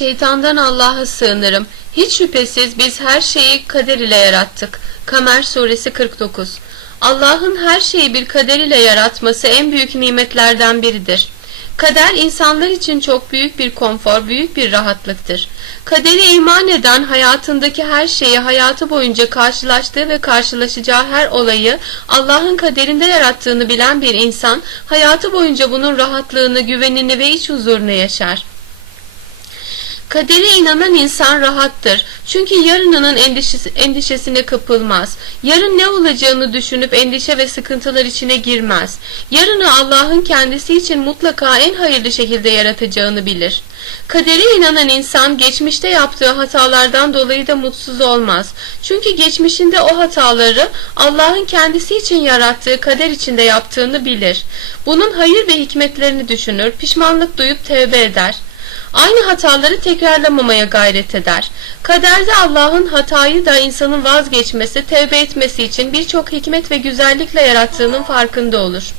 Şeytandan Allah'a sığınırım. Hiç şüphesiz biz her şeyi kader ile yarattık. Kamer suresi 49 Allah'ın her şeyi bir kader ile yaratması en büyük nimetlerden biridir. Kader insanlar için çok büyük bir konfor, büyük bir rahatlıktır. Kadere iman eden hayatındaki her şeyi hayatı boyunca karşılaştığı ve karşılaşacağı her olayı Allah'ın kaderinde yarattığını bilen bir insan hayatı boyunca bunun rahatlığını, güvenini ve iç huzurunu yaşar. Kadere inanan insan rahattır. Çünkü yarınının endişesi, endişesine kapılmaz. Yarın ne olacağını düşünüp endişe ve sıkıntılar içine girmez. Yarını Allah'ın kendisi için mutlaka en hayırlı şekilde yaratacağını bilir. Kadere inanan insan geçmişte yaptığı hatalardan dolayı da mutsuz olmaz. Çünkü geçmişinde o hataları Allah'ın kendisi için yarattığı kader içinde yaptığını bilir. Bunun hayır ve hikmetlerini düşünür, pişmanlık duyup tevbe eder. Aynı hataları tekrarlamamaya gayret eder. Kaderde Allah'ın hatayı da insanın vazgeçmesi, tevbe etmesi için birçok hikmet ve güzellikle yarattığının farkında olur.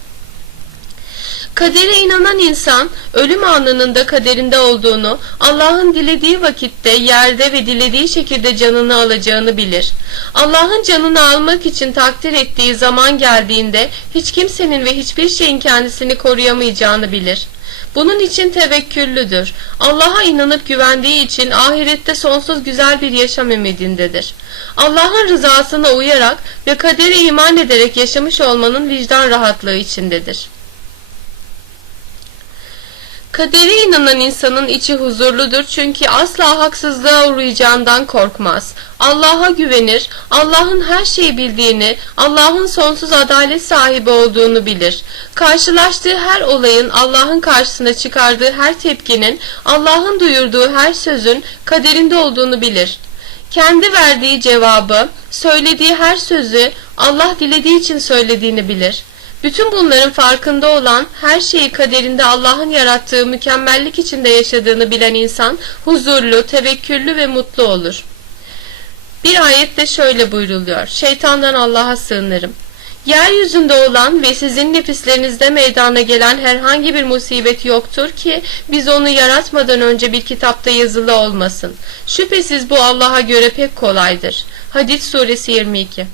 Kadere inanan insan ölüm anının da kaderinde olduğunu, Allah'ın dilediği vakitte, yerde ve dilediği şekilde canını alacağını bilir. Allah'ın canını almak için takdir ettiği zaman geldiğinde hiç kimsenin ve hiçbir şeyin kendisini koruyamayacağını bilir. Bunun için tevekküllüdür. Allah'a inanıp güvendiği için ahirette sonsuz güzel bir yaşam ümidindedir. Allah'ın rızasına uyarak ve kadere iman ederek yaşamış olmanın vicdan rahatlığı içindedir. Kadere inanan insanın içi huzurludur çünkü asla haksızlığa uğrayacağından korkmaz. Allah'a güvenir, Allah'ın her şeyi bildiğini, Allah'ın sonsuz adalet sahibi olduğunu bilir. Karşılaştığı her olayın, Allah'ın karşısına çıkardığı her tepkinin, Allah'ın duyurduğu her sözün kaderinde olduğunu bilir. Kendi verdiği cevabı, söylediği her sözü Allah dilediği için söylediğini bilir. Bütün bunların farkında olan, her şeyi kaderinde Allah'ın yarattığı mükemmellik içinde yaşadığını bilen insan huzurlu, tevekküllü ve mutlu olur. Bir ayette şöyle buyruluyor. Şeytandan Allah'a sığınırım. Yeryüzünde olan ve sizin nefislerinizde meydana gelen herhangi bir musibet yoktur ki biz onu yaratmadan önce bir kitapta yazılı olmasın. Şüphesiz bu Allah'a göre pek kolaydır. Hadid suresi 22